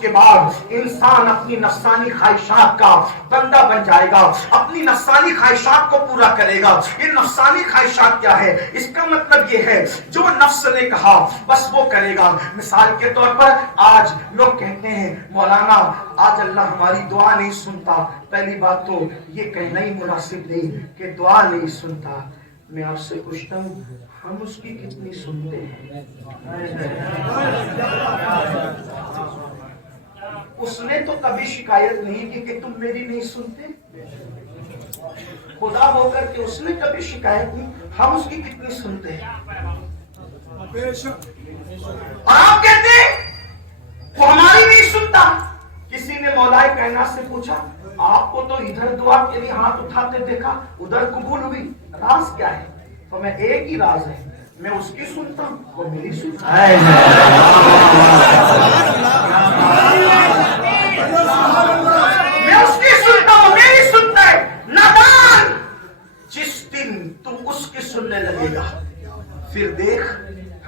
کے بعد انسان اپنی نفسانی خواہشات کا بندہ بن جائے گا، اپنی نفسانی خواہشات کو پورا کرے گا۔ یہ نفسانی خواہشات کیا ہے؟ اس کا مطلب یہ ہے جو نفس نے کہا بس وہ کرے گا۔ مثال کے طور پر آج لوگ کہتے ہیں مولانا آج اللہ ہماری دعا نہیں سنتا۔ پہلی بات تو یہ کہنا ہی مناسب نہیں کہ دعا نہیں سنتا۔ میں آپ سے پوچھتا ہوں ہم اس کی کتنی سنتے ہیں؟ اس نے تو کبھی شکایت نہیں کی کہ تم میری نہیں سنتے، خدا ہو کر کے اس نے کبھی شکایت نہیں، ہم اس کی کتنی سنتے ہیں؟ اور آپ کہتے ہیں وہ ہماری نہیں سنتا۔ کسی نے مولا کائنات سے پوچھا آپ کو تو ادھر دعا کے لیے ہاتھ اٹھاتے دیکھا ادھر قبول ہوئی، راز کیا ہے؟ تو میں ایک ہی راز ہے، میں اس کی سنتا ہوں وہ میری سنتا ہے۔ میں اس کی سنتا ہوں میری سنتا ہے۔ نادان جس دن تم اس کی سننے لگے گا پھر دیکھ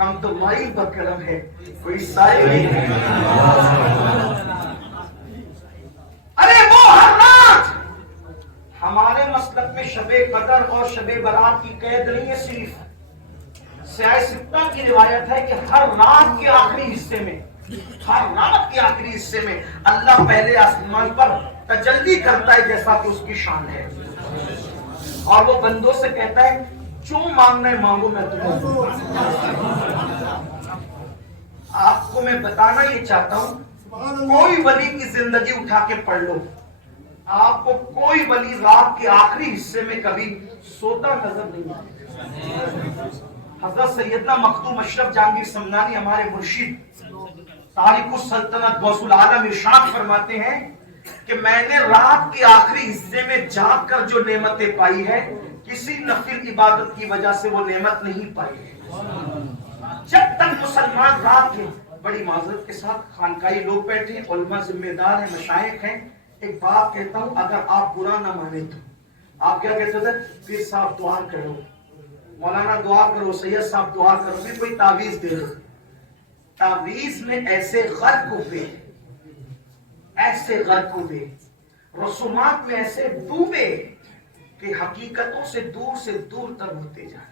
ہم تو مائی بکرم ہے، کوئی سائے نہیں۔ ارے وہ ہر رات ہمارے مسلک میں شب قدر اور شب برات کی قید نہیں ہے، صرف سیاہ ستہ کی روایت ہے کہ ہر رات کے آخری حصے میں، ہر رات کے آخری حصے میں اللہ پہلے آسمان پر تجلی کرتا ہے جیسا کہ اس کی شان ہے، اور وہ بندوں سے کہتا ہے جو مانگنا ہے مانگو میں تمہیں دوں۔ آپ کو میں بتانا یہ چاہتا ہوں کوئی ولی کی زندگی اٹھا کے پڑھ لو، آپ کو کوئی ولی رات کے آخری حصے میں کبھی سوتا نظر نہیں آتا۔ حضرت سیدنا مخدوم اشرف جہانگیر سمنانی ہمارے مرشد تارک السلطنت غوث العالم ارشاد فرماتے ہیں کہ میں نے رات کے آخری حصے میں جاگ کر جو نعمتیں پائی ہے کسی نفل عبادت کی وجہ سے وہ نعمت نہیں پائی ہے۔ جب تک مسلمان رات میں، بڑی معذرت کے ساتھ خانقاہی لوگ بیٹھے ہیں، علماء ذمہ دار ہیں، مشائخ ہیں، ایک بات کہتا ہوں اگر آپ برا نہ مانے تو آپ کیا کہتے تھے؟ پھر صاحب دعا کرو، مولانا دعا کرو، سید صاحب دعا کرو، پھر کوئی تعویذ دے دو۔ تعویذ میں ایسے غرق ہوئے، ایسے غرق ہوئے، رسومات میں ایسے ڈوبے کہ حقیقتوں سے دور تک ہوتے جائیں۔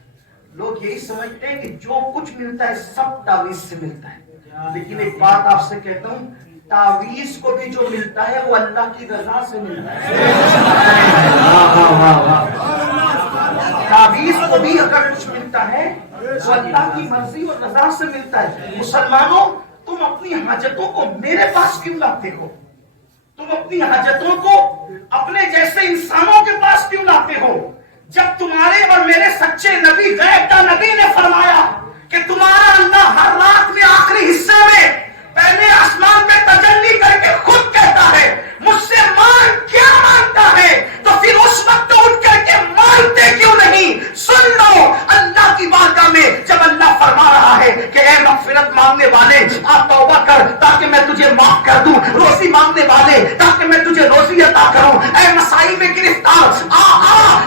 لوگ یہی سمجھتے ہیں کہ جو کچھ ملتا ہے سب تعویذ سے ملتا ہے، لیکن ایک بات آپ سے کہتا ہوں تعویذ کو بھی جو ملتا ہے وہ اللہ کی رضا سے ملتا ہے۔ تعویذ کو بھی اگر کچھ ملتا ہے وہ اللہ کی مرضی اور رضا سے ملتا ہے۔ مسلمانوں تم اپنی حاجتوں کو میرے پاس کیوں لاتے ہو؟ تم اپنی حاجتوں کو اپنے جیسے انسانوں کے پاس کیوں لاتے ہو؟ جب تمہارے اور میرے سچے نبی غیب کا نبی نے فرمایا کہ تمہارا اللہ ہر رات میں آخری حصے میں پہلے آسمان میں تجلی کر کے خود کہتا ہے مجھ سے مانگ، کیا مانگتا ہے؟ تو پھر اس وقت اٹھ کر کے مانگتے کیوں نہیں؟ سن لو اللہ کی بارگاہ میں جب اللہ فرما رہا ہے کہ اے مغفرت مانگنے والے آپ توبہ کر تاکہ میں تجھے معاف کر دوں، روزی مانگنے والے تاکہ میں تجھے روزی عطا کروں، اے مسائل میں گرفتار آ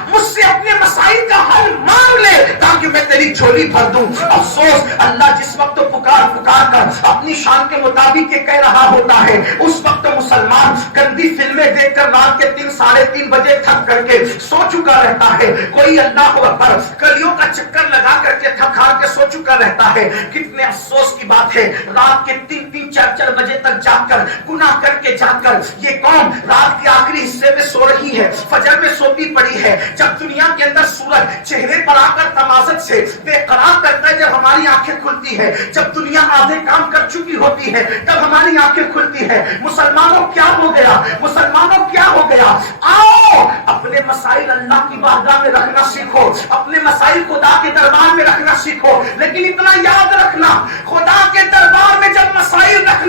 مجھ سے اپنے مسائل کا حل مانگ لے تاکہ میں تیری جھولی بھر دوں۔ افسوس اللہ جس وقت پکار کر اپنی شان کے مطابق یہ کہہ رہا ہوتا ہے اس وقت مسلمان گندی فلمیں دیکھ کر رات کے 3 ساڑھے 3 بجے تھک کر کے سو چکا رہتا ہے، کوئی اللہ اکبر گلیوں کا چکر لگا کر کے تھک ہار کے سو چکا رہتا ہے۔ کتنے افسوس کی بات ہے رات کے 3 4 بجے تک جاگ کر گناہ کر کے جاگ کر یہ قوم رات کے آخری حصے میں سو رہی ہے، فجر میں سوتی پڑی ہے۔ جب دنیا کے اندر سورج چہرے پر آ کر تمازت سے بے قرار کرتا ہے جب ہماری آنکھیں کھلتی ہے، جب دنیا آدھے کام کر چکی ہوتی ہے تب ہماری آنکھیں کھلتی ہے۔ مسلمانوں کیا ہو گیا؟ مسلمانوں کیا ہو گیا؟ آؤ اپنے مسائل اللہ کی بارگاہ میں رکھنا سیکھو، اپنے مسائل خدا کے دربار میں رکھنا سیکھو، لیکن اتنا یاد رکھنا خدا کے دربار میں جب مسائل رکھ